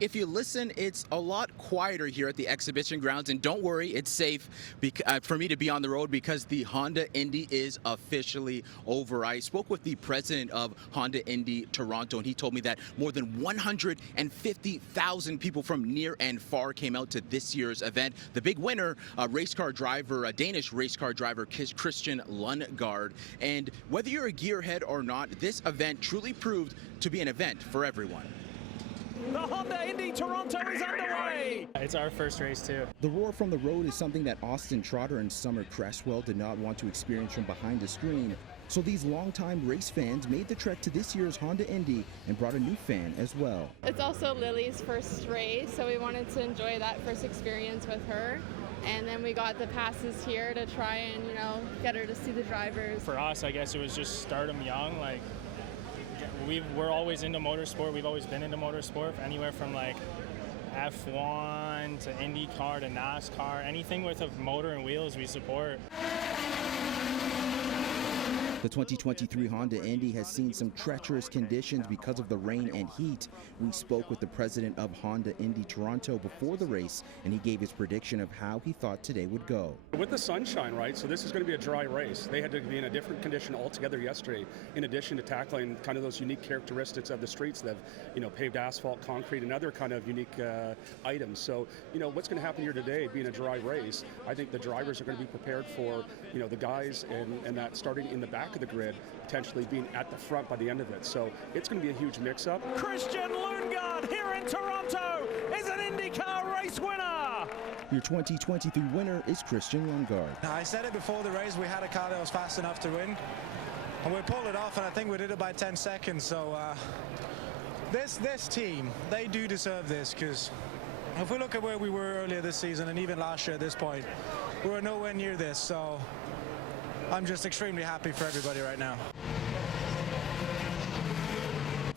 If you listen, it's a lot quieter here at the exhibition grounds, and don't worry, it's safe for me to be on the road because the Honda Indy is officially over. I spoke with the president of Honda Indy Toronto, and he told me that more than 150,000 people from near and far came out to this year's event. The big winner, Danish race car driver Christian Lundgaard. And whether you're a gearhead or not, this event truly proved to be an event for everyone. The Honda Indy Toronto is underway! It's our first race too. The roar from the road is something that Austin Trotter and Summer Cresswell did not want to experience from behind the screen. So these longtime race fans made the trek to this year's Honda Indy and brought a new fan as well. It's also Lily's first race, so we wanted to enjoy that first experience with her. And then we got the passes here to try and, get her to see the drivers. For us, I guess it was just start them young. We're always into motorsport. We've always been into motorsport, anywhere from F1 to IndyCar to NASCAR. Anything with a motor and wheels we support. The 2023 Honda Indy has seen some treacherous conditions because of the rain and heat. We spoke with the president of Honda Indy Toronto before the race, and he gave his prediction of how he thought today would go. With the sunshine, right, so this is going to be a dry race. They had to be in a different condition altogether yesterday, in addition to tackling kind of those unique characteristics of the streets that have, paved asphalt, concrete, and other kind of unique items. So, what's going to happen here today, being a dry race, I think the drivers are going to be prepared for, the guys and that starting in the back of the grid, potentially being at the front by the end of it. So it's going to be a huge mix-up. Christian Lundgaard here in Toronto is an IndyCar race winner! Your 2023 winner is Christian Lundgaard. I said it before the race, we had a car that was fast enough to win, and we pulled it off, and I think we did it by 10 seconds. So this team, they do deserve this, because if we look at where we were earlier this season and even last year at this point, we were nowhere near this. So I'm just extremely happy for everybody right now.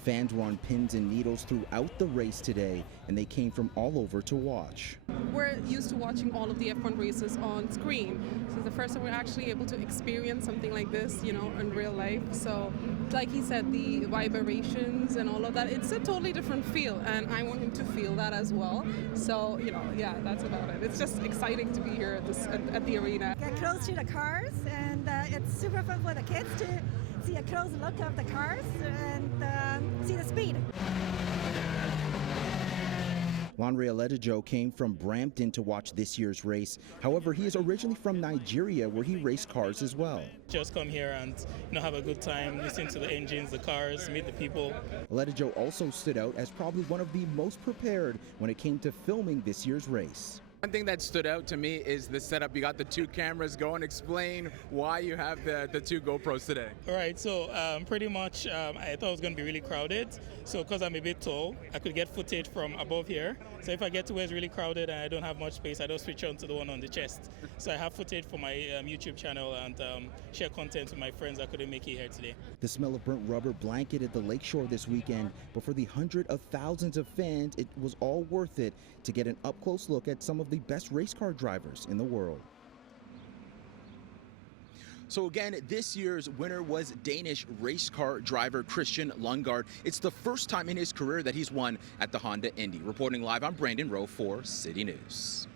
Fans were on pins and needles throughout the race today, and they came from all over to watch. We're used to watching all of the F1 races on screen. So it's the first time we're actually able to experience something like this, in real life. So like he said, the vibrations and all of that, it's a totally different feel, and I want him to feel that as well. So, yeah, that's about it. It's just exciting to be here at the arena. Get close to the cars, and it's super fun for the kids to see a close look of the cars and see the speed. Lanre Aledejo came from Brampton to watch this year's race. However, he is originally from Nigeria, where he raced cars as well. Just come here and have a good time, listen to the engines, the cars, meet the people. Aledejo also stood out as probably one of the most prepared when it came to filming this year's race. One thing that stood out to me is the setup. You got the two cameras going. Explain why you have the two GoPros today. All right, so pretty much I thought it was going to be really crowded. So because I'm a bit tall, I could get footage from above here. So if I get to where it's really crowded and I don't have much space, I don't switch on to the one on the chest. So I have footage for my YouTube channel and share content with my friends that couldn't make it here today. The smell of burnt rubber blanketed the lakeshore this weekend, but for the hundreds of thousands of fans, it was all worth it to get an up-close look at some of the best race car drivers in the world. So again, this year's winner was Danish race car driver Christian Lundgaard. It's the first time in his career that he's won at the Honda Indy. Reporting live, I'm Rowe for City News.